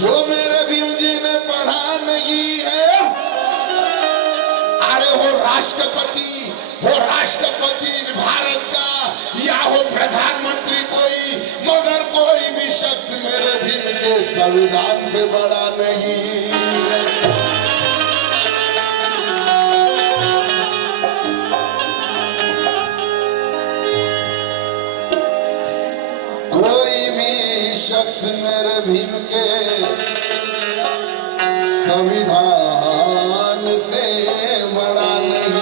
जो मेरे भीम जी ने पढ़ा नहीं है, अरे हो राष्ट्रपति भारत का या हो प्रधानमंत्री कोई, मगर कोई भी शख्स मेरे भीम के संविधान से बड़ा नहीं है। कोई भी शख्स मेरे भीम के संविधान से बड़ा नहीं।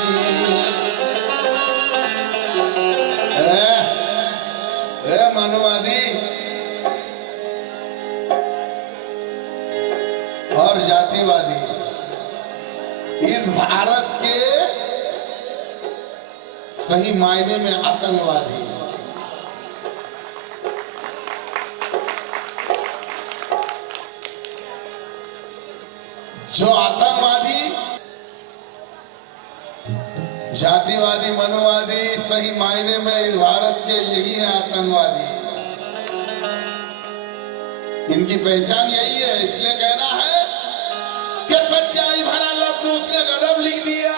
मानववादी और जातिवादी इस भारत के सही मायने में आतंकवादी। जो आतंकवादी, जातिवादी, मनोवादी सही मायने में इस भारत के यही है आतंकवादी। इनकी पहचान यही है। इसलिए कहना है कि सच्चाई भरा लफ्ज उसने गजब लिख दिया।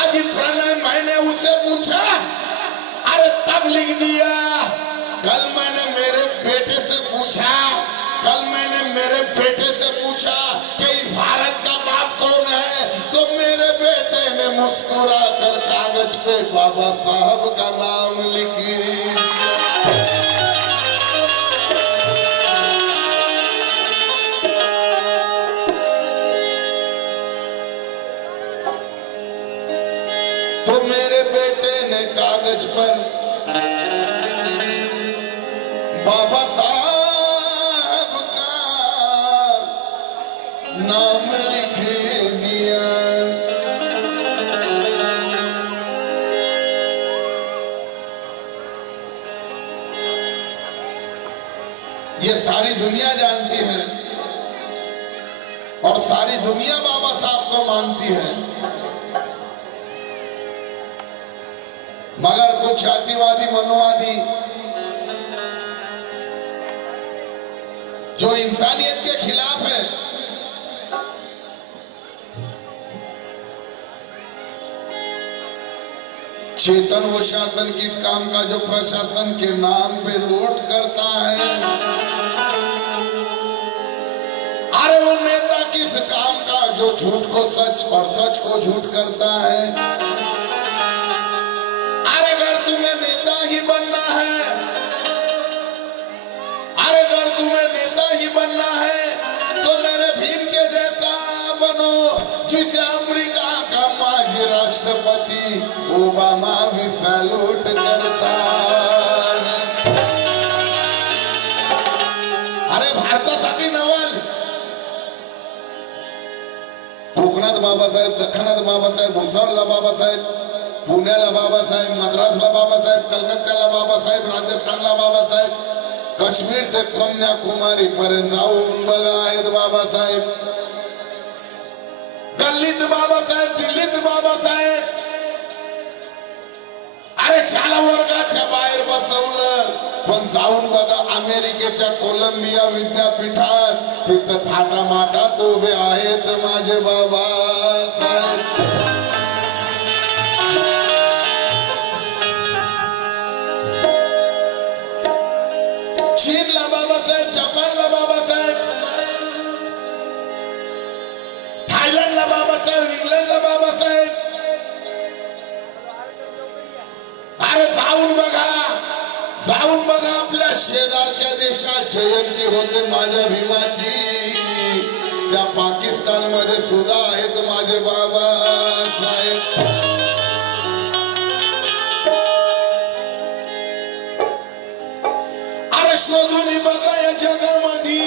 आज प्रणय मैंने उससे पूछा, अरे तब लिख दिया। कल मैंने मेरे बेटे से पूछा कि इस भारत का बाप कौन है, तो मेरे बेटे ने मुस्कुरा कर कागज पे बाबा साहब का नाम लिख दिया। तो मेरे बेटे ने कागज पर बाबा साहब का नाम लिख दिया। ये सारी दुनिया जानती है और सारी दुनिया बाबा साहब को मानती है, मगर कुछ जातिवादी, मनोवादी जो इंसानियत के खिलाफ है, चेतन वो शासन किस काम का जो प्रशासन के नाम पे लूट करता है। अरे वो नेता किस काम का जो झूठ को सच और सच को झूठ करता है। अरे अगर तुम्हें नेता ही बनना है, तो मेरे भीम के जैसा बनो, जिसे अमेरिका का माजी राष्ट्रपति ओबामा भी सैल्यूट करता। अरे भारतासाठी नवल कोकणात बाबासाहेब, दख्खनात बाबासाहेब, भुसावळला बाबासाहेब, पुण्याला बाबासाहेब, मद्रासला बाबासाहेब, कलकत्त्याला बाबासाहेब, राजस्थानला बाबासाहेब, काश्मीर ते कन्याकुमारी पर्यंत जाऊन बघा आहेत बाबासाहेब। दिल्लीत बाबासाहेब, दिल्लीत बाबासाहेब। अरे 4 वर्गाच्या बाहेर बसवलं, पण जाऊन बघा अमेरिकेच्या कोलंबिया विद्यापीठात, तिथं थाटामाटात उभे आहेत माझे बाबासाहेब। चीनला बाबासाहेब, जपानला बाबासाहेब, थायलंडला बाबासाहेब, इंग्लंडला बाबासाहेब। अरे जाऊन बघा आपल्या शेजारच्या देशात जयंती होते माझ्या भीमाची, त्या पाकिस्तान मध्ये सुद्धा आहेत माझे बाबासाहेब। शोधून बघा या जगामध्ये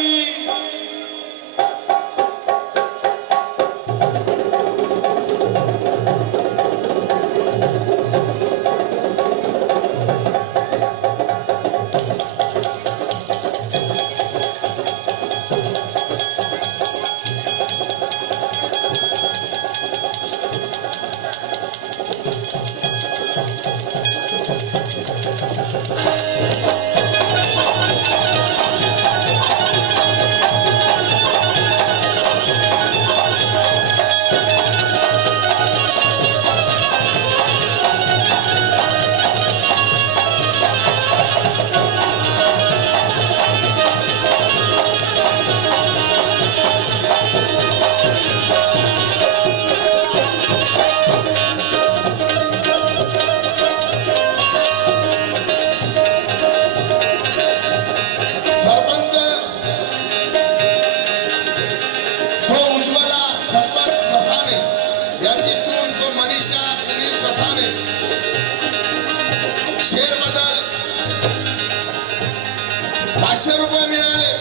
500 रुपये मिळाले.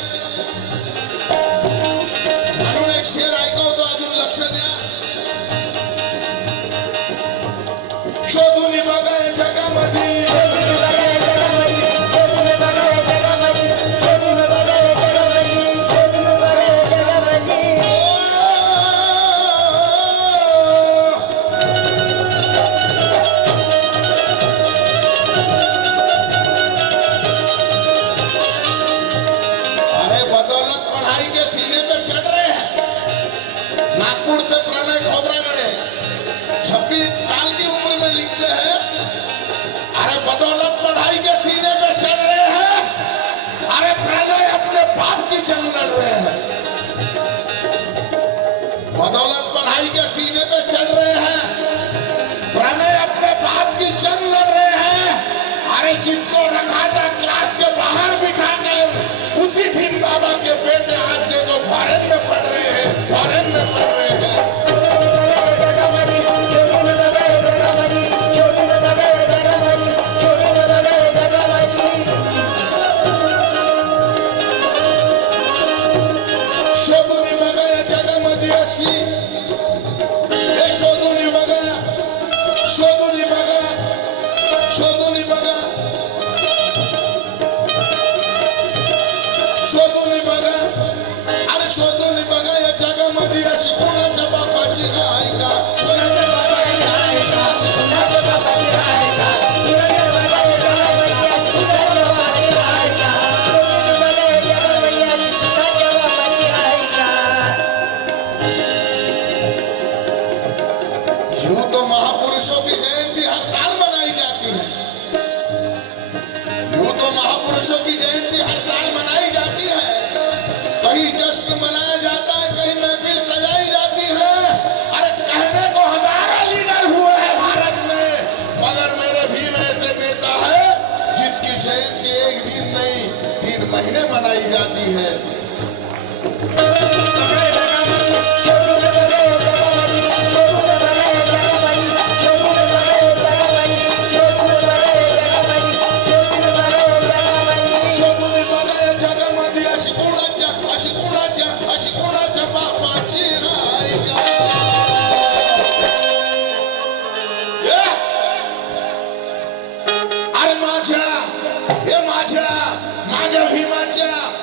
म्हणून एक शेर ऐकवतो, अजून लक्ष द्या. शोधून बघा या जगामध्ये, बदौलत पढ़ाई के सीने पे चढ़ रहे हैं. प्रणय अपने बाप की जंग लड़ रहे हैं. अरे जिसको रखा था क्लास के बाहर बिठा कर, उसी भीम बाबा के बेटे आज देखो फॉरेन में पढ़ रहे हैं, फॉरेन में पढ़ रहे हैं.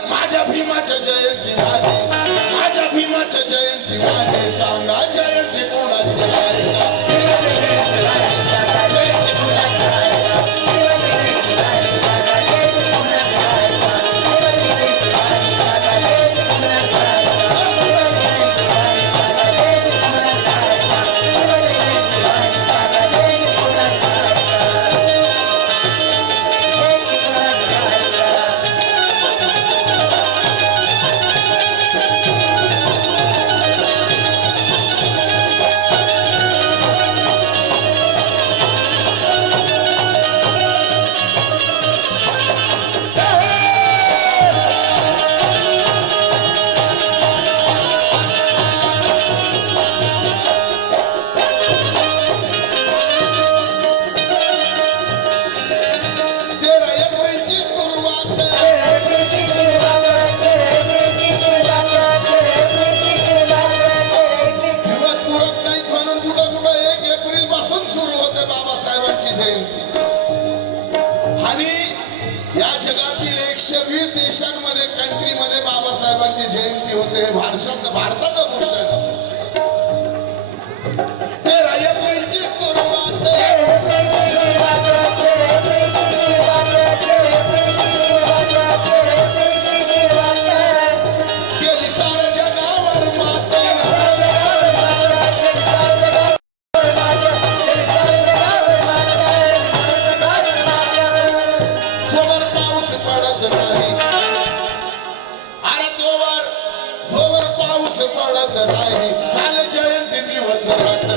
माझ्या भीमाच्या जयंती वाणी, माझ्या भीमाच्या जयंती वाणी, सांगा जयंती कोणाची ऐका. भारतात भूषण तेरा एप्रिलची सुरुवात, गेली साऱ्या जगावर मात, जोवर पाऊस पडत नाही, अरे जोवर पाऊस पडत नाही, झाले जयंती दिवस रात्र.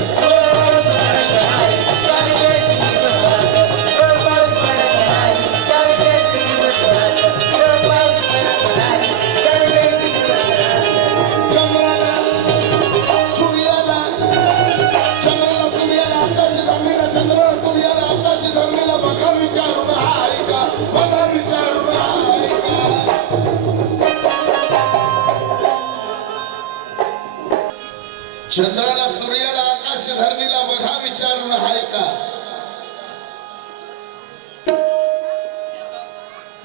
चंद्राला सूर्याला आकाशी जमिनीला, चंद्राला सूर्याला आकाशी जमिनीला बघा विचारून आहे का, बघा विचारून आहे का. चंद्राला सूर्याला आकाश धरणीला बघा विचारून हाय का.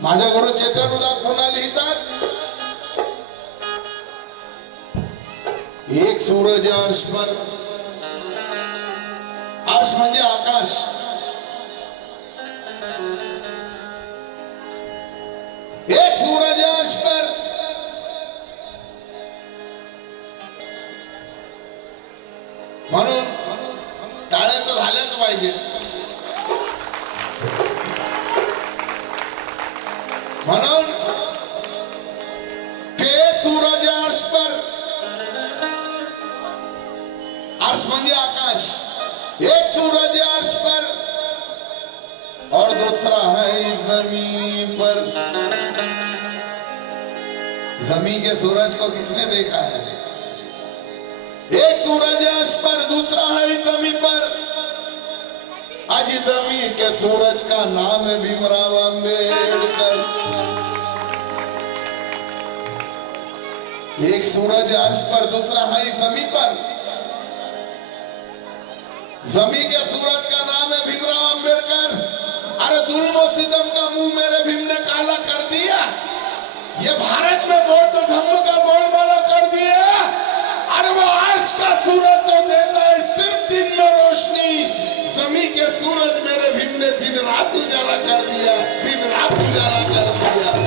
माझ्या गुरु चेतन उदास पुन्हा लिहितात, एक सूरज अर्श पर, अर्श म्हणजे आकाश, एक सूरज अर्श पर, म्हणून टाळ्या तर झाल्याच पाहिजे. म्हणून ते सूरज अर्श पर, अर्श म्हणजे आकाश, एक सूरज अर्श पर और दूसरा है जमीन पर. जमीन के सूरज को किसने देखा है? एक सूरज अर्श पर, दूसरा है जमीन पर. आज जमीन के सूरज का नाम है भीमराव अंबेडकर. एक सूरज अर्श पर, दूसरा है जमीन पर. जमीन के सूरज का नाम है भीमराव अंबेडकर. अरे जुल्म और सितम का मुंह मेरे भीम ने काला कर दिया. ये भारत में बौद्ध धर्म का बोलबाला कर दिया. अरे वो अर्श का सूरज तो देता है सिर्फ दिन में रोशनी. जमीन के सूरज मेरे भीम ने दिन रात उजाला कर दिया, दिन रात उजाला कर दिया.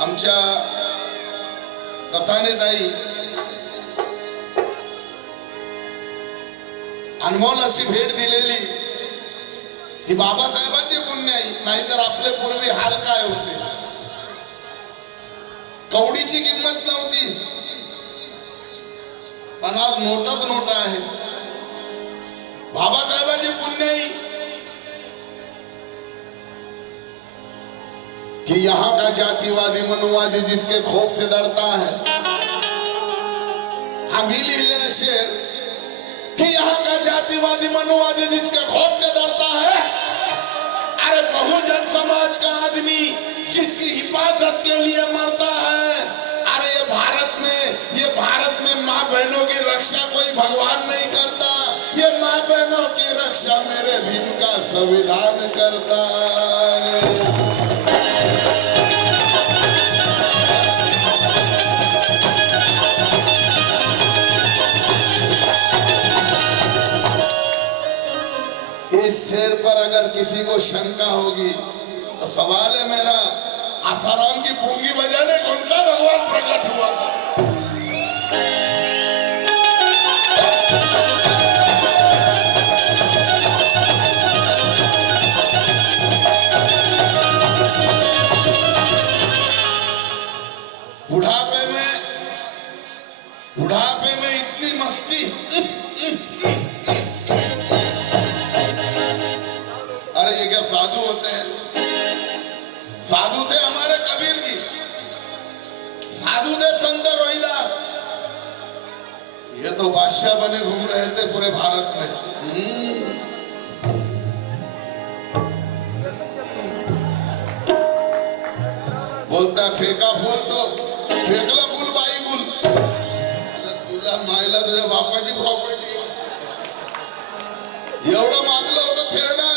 आमच्या ससाने ताई अनमोल अशी भेट दिलेली ही बाबासाहेबांची पुण्य आहे. नाहीतर आपले पूर्वी हाल काय होते. कवडीची किंमत नव्हती, पण आज नोटच नोट आहे. बाबासाहेबांची पुण्य आहे कि यहाँ का जातिवादी मनुवादी जिसके खौफ से डरता है. हम ही लिखले शेर कि यहाँ का जातिवादी मनुवादी जिसके खौफ से डरता है. अरे बहुजन समाज का आदमी जिसकी हिफाजत के लिए मरता है. अरे ये भारत में माँ बहनों की रक्षा कोई भगवान नहीं करता. ये माँ बहनों की रक्षा मेरे भीम का संविधान करता है. इस शेर पर अगर किसी को शंका होगी तो सवाल है मेरा, आसाराम की पूंगी बजाने कौन सा भगवान प्रकट हुआ था? बुढ़ापे में इतनी मस्ती. अरे ये क्या साधु होते हैं? साधु थे हमारे कबीर जी, साधु थे संत रोहिदास. ये तो बादशाह बने घूम रहे थे पूरे भारत में. फेका फुल तो फेकला फुल बाई गुल. तुझ्या मायला तुझ्या बापाची प्रॉपर्टी एवढं मागलं होतं थेरडा.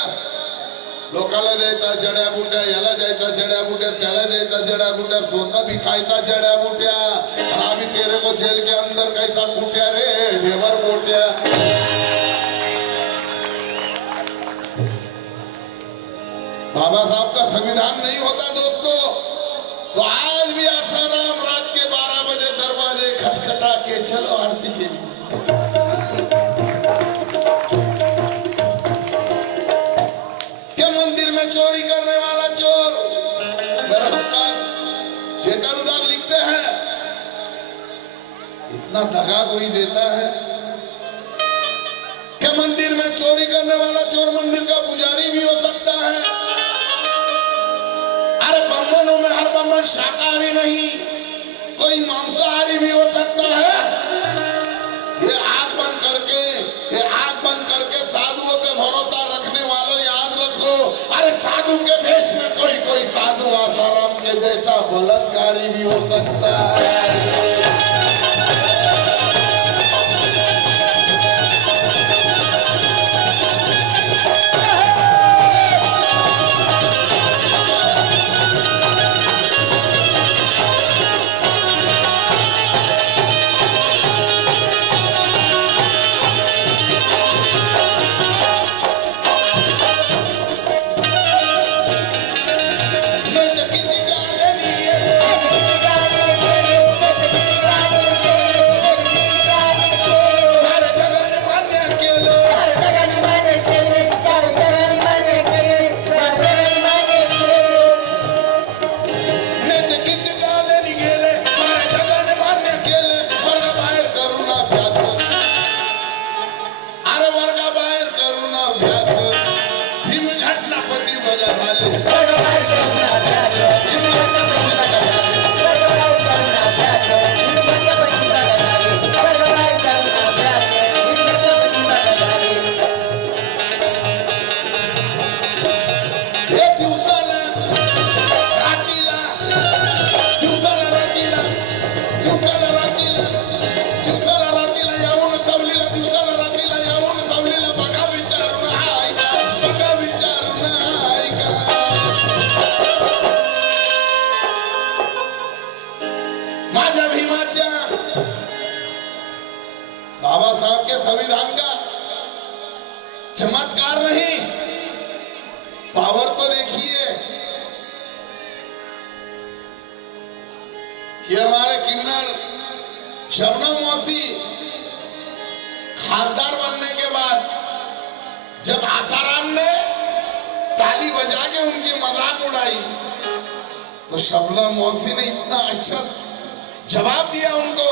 लोकाला द्यायचा जड्या बुट्या, याला द्यायचा जड्या बुट्या, त्याला द्यायचा जड्या बुट्या, स्वतः भी खायचा जड्या बुट्या. अभी तेरे को जेल के अंदर कैसा कुट्या रे ढेवर बोट्या. बाबा साहब का संविधान नहीं होता दोस्तों तो आज भी आसाराम रात के 12 बजे दरवाजे खटखटा के चलो आरती के लिए. क्या मंदिर में चोरी करने वाला चोर मेरा उस्ताद चेतन लिखते हैं इतना दगा कोई देता है. क्या मंदिर में चोरी करने वाला चोर मंदिर का पुजारी भी हो सकता है. अरे ब्राह्मणों में हर ब्राह्मण शाकाहारी नहीं, कोई मांसाहारी भी हो सकता है. ये आंख बंद करके साधुओं पे भरोसा रखने वालों याद रखो. अरे साधु के भेष में कोई साधु आसाराम के जैसा बलात्कारी भी हो सकता है. बाबा साहब के संविधान का चमत्कार नहीं, पावर तो देखिए. ये हमारे किन्नर शबनम मौसी खासदार बनने के बाद जब आसाराम ने ताली बजा के उनकी मजाक उड़ाई तो शबनम मौसी ने इतना अच्छा जवाब दिया उनको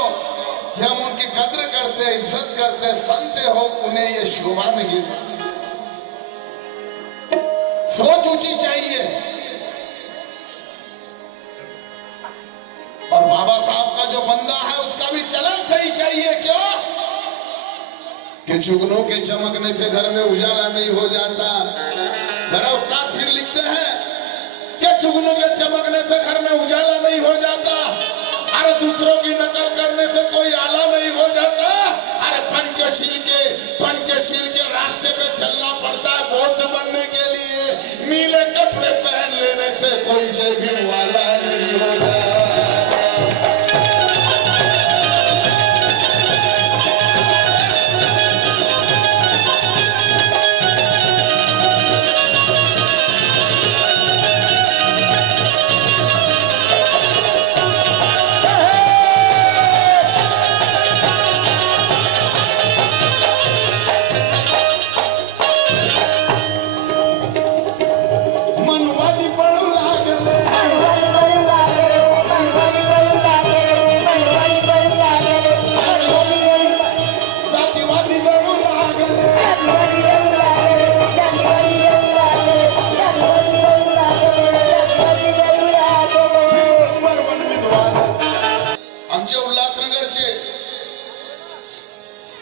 कि हम उनकी कद्र करते हैं, इज्जत करते हैं, संत हो उन्हें ये शोभा नहीं. सोच ऊंची चाहिए. और बाबा साहब का जो बंदा है उसका भी चलन सही चाहिए. क्यों कि जुगनों के चमकने से घर में उजाला नहीं हो जाता. मेरा उस्ताद फिर लिखते हैं कि जुगनों के चमकने से घर में उजाला नहीं हो जाता. अरे दूसरों की नकल करने से कोई आला नहीं हो जाता. अरे पंचशील के रास्ते पे चलना पड़ता है बौद्ध बनने के लिए. नीले कपड़े पहन लेने से कोई जय वाला नहीं होता.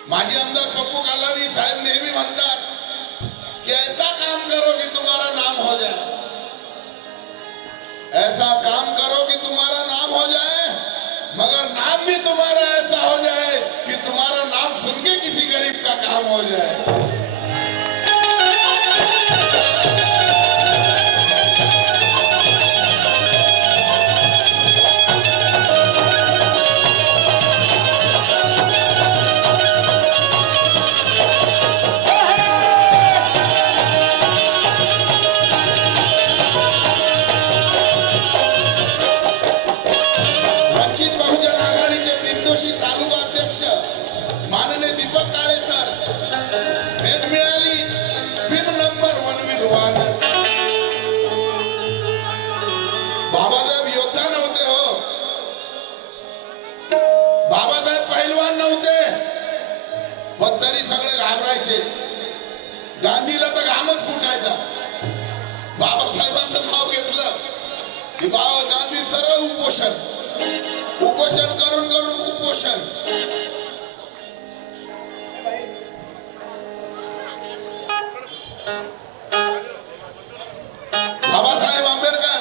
माजी आमदार पप्पू कालानी साहेब नेहमी म्हणतात की ऐसा काम करो कि तुम्हारा नाम हो जाए. ऐसा काम करो कि तुम्हारा नाम हो जाए, मगर नाम भी तुम्हारा ऐसा हो जाए कि तुम्हारा नाम सुन के किसी गरीब का काम हो जाए। तालुका अध्यक्ष माननीय दीपक काळे सर, भेट मिळाली फिल्म नंबर 1 विद्वान बाबासाहेब योद्धा नव्हते हो, बाबासाहेब पहिलवान नव्हते, पण तरी सगळे घाबरायचे. गांधीला तर घामच फुटायचा. बाबासाहेबांचं नाव घेतलं की बाबा गांधी सरळ उपोषण करून कुपोषण. बाबासाहेब आंबेडकर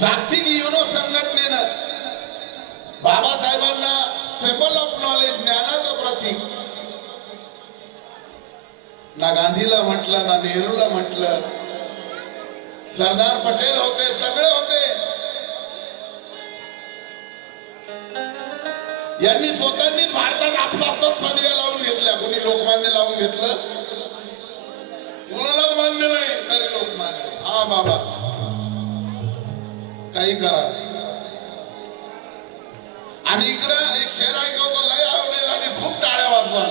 जागतिक युनो संघटनेनं बाबासाहेबांना सिंबल ऑफ नॉलेज, ज्ञानाचं प्रतीक, ना गांधीला म्हटलं ना नेहरूला म्हटलं, सरदार पटेल होते, सगळे होते. यांनी स्वतःनीच भारतात आपसात पदव्या लावून घेतल्या. कोणी लोकमान्य लावून घेतलं, कोणाला मान्य नाही तरी लोकमान्य. हा बाबा काही करा. आणि इकडं एक शेर ऐकवतो, लय आवडेल आणि खूप टाळ्या वाजवा.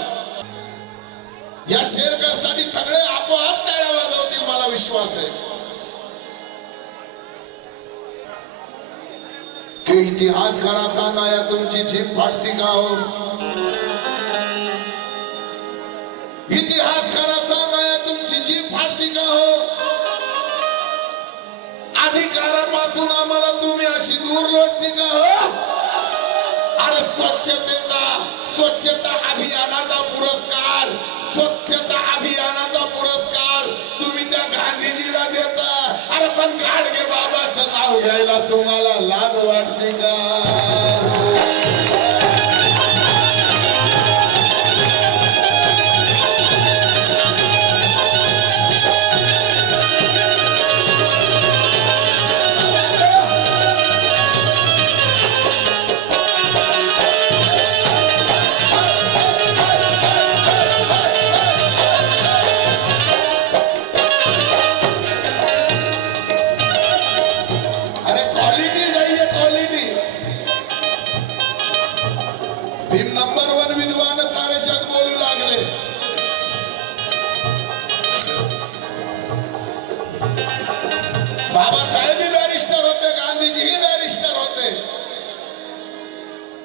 या शेरकरसाठी सगळे आपोआप टाळ्या वाजवतील, मला विश्वास आहे. कि इतिहास खरा सांगाया तुमची जीभ फाटती का हो, इतिहास खरा सांगाया तुमची जीभ फाटती का हो, अधिकारापासून आम्हाला तुम्ही अशी दूर लोटती का हो. अरे स्वच्छता अभियानाचा पुरस्कार, स्वच्छता अभियानाचा पुरस्कार तुम्ही त्या गांधीजीला देता. अरे पण गाडगे बाबाचं नाव घ्यायला तुम्हाला लाज वाटते का.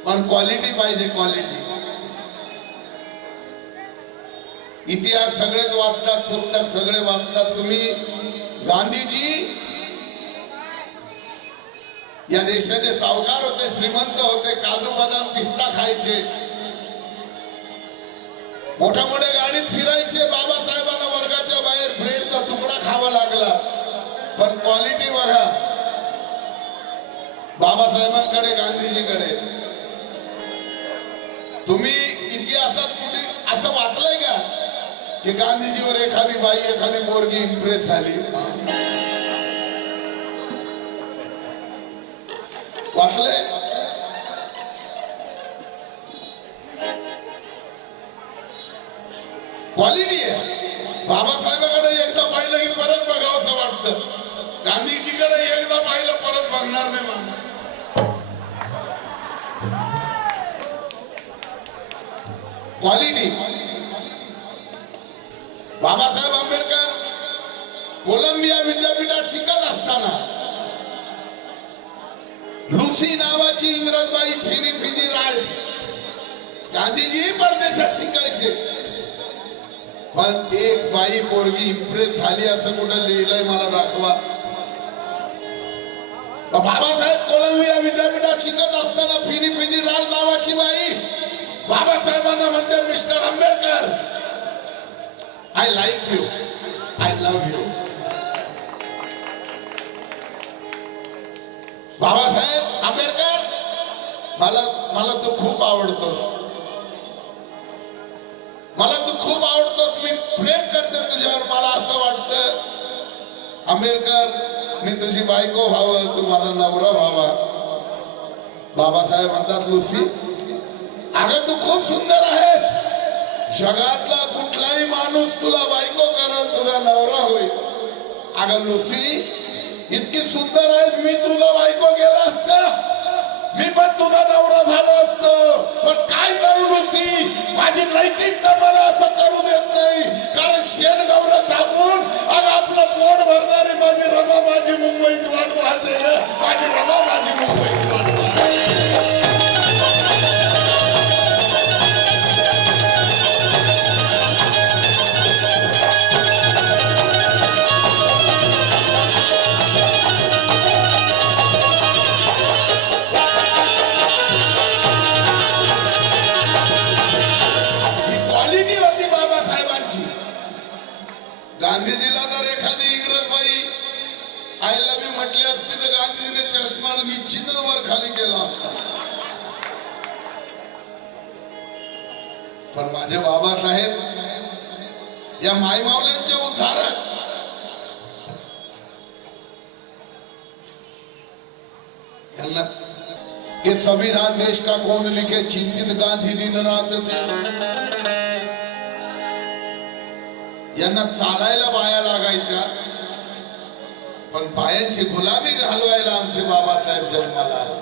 पण क्वालिटी पाहिजे, क्वालिटी. इतिहास सगळेच वाचतात, पुस्तक सगळे वाचतात. तुम्ही गांधीजी या देशाचे सावकार होते, श्रीमंत होते, काजू बदाम पिस्ता खायचे, मोठ्या मोठ्या गाडीत फिरायचे. बाबासाहेबांना वर्गाच्या बाहेर ब्रेडचा तुकडा खावा लागला. पण क्वालिटी बघा, बाबासाहेबांकडे, गांधीजीकडे. तुम्ही इतिहासात कुठे असं वाचलंय का की गांधीजीवर एखादी बाई, एखादी पोरगी इम्प्रेस झाली? वाचलंय? क्वालिटी आहे. बाबासाहेबांकडे एकदा पाहिलं की परत बघावं असं वाटतं. गांधीजीकडे एकदा पाहिलं परत बघणार नाही मामा. क्वालिटी. बाबासाहेब आंबेडकर कोलंबिया विद्यापीठात शिकत असताना लुसी नावाची इंग्रजबाई फिजी राळ, गांधीजी परदेशात शिकायचे, पण एक बाई पोरगी इम्प्रेस झाली असं कुठं लिहिलंय मला दाखवा. बाबासाहेब कोलंबिया विद्यापीठात शिकत असताना फिजी राळ नावाची बाई बाबासाहेबांना म्हणते, mister Ambedkar I like you, I love you. Babasaheb Ambedkar, मला तू खूप आवडतोस, मला तू खूप आवडतोस, मी प्रेम करते तुझ्यावर. मला असं वाटतं आंबेडकर मी तुझी बायको व्हावं, तू माझा नवरा व्हावा. बाबासाहेब म्हणतात लुसी अगं तू खूप सुंदर आहेस, जगातला कुठलाही माणूस तुला बायको करेल, तुझा नवरा होईल. अगं लुसी इतकी सुंदर आहेस, मी तुला बायको केलं असतं, मी पण तुझा नवरा झालो असतो. पण काय करू लुसी, माझी नैतिकता मला असं करू देत नाही. कारण शेण गौर टाकून अगं आपलं पोट भरणारी माझी रमा माझी मुंबईत वाट पाहते, माझी रमा माझी मुंबईत वाट पाहते. गांधीजीला जर एखादी इंग्रज बाई आय लव्ह यू म्हटली असती तर गांधीजीने चष्मा निश्चितच वर खाली केला असता. पण माझे बाबासाहेब या मायमावल्यांचे उद्धारक, यांना के संविधान देश का कौन लिखे चिंतित गांधी दिन रात थे. यांना चालायला बाया लागायच्या, पण बायांची गुलामी घालवायला आमचे बाबासाहेब जन्माला आले.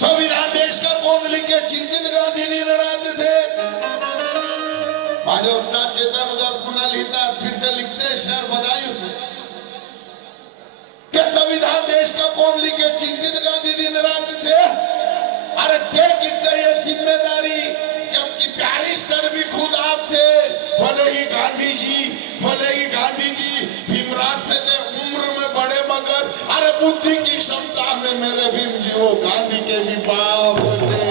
संविधान देश का कौन लिखे चिंतित गांधी दिन रात थे. माझे उस्ताद चेतन उदास पुन्हा लिहितात, फिर से लिखते शहर बदायूं से क्या संविधान देश का कौन लिखे चिंतित गांधी दिन रात थे. अरे थे किससे ये जिम्मेदारी, जबकि बैरिस्टर भी खुद आप थे. भले ही गांधी जी भीमराज से थे उम्र में बड़े, मगर अरे बुद्धि की क्षमता में मेरे भीम जी वो गांधी के भी बाप थे.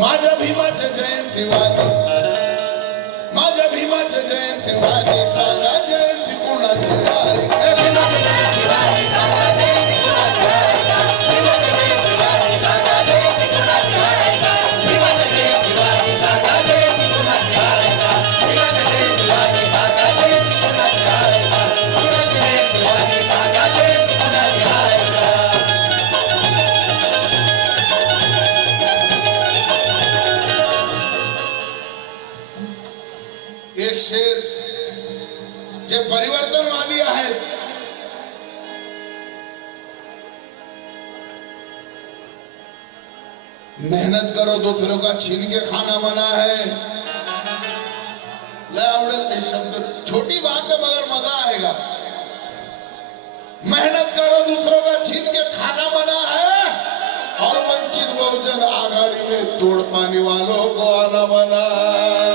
माझ्या भीमाच्या जयंतीवाणी, माझ्या भीमाच्या जयंतीवाणी सांगा जयंती कुणाची आहे. एक शेर जे परिवर्तनवादी आहेत, मेहनत करो दूसरों का छीन के खाना मना है. लय आवडेल ते शब्द, छोटी बात है मगर मजा आएगा. मेहनत करो दूसरों का छीन के खाना मना है, और वंचित बहुजन आघाड़ी में तोड़ पाने वालों को आना बना।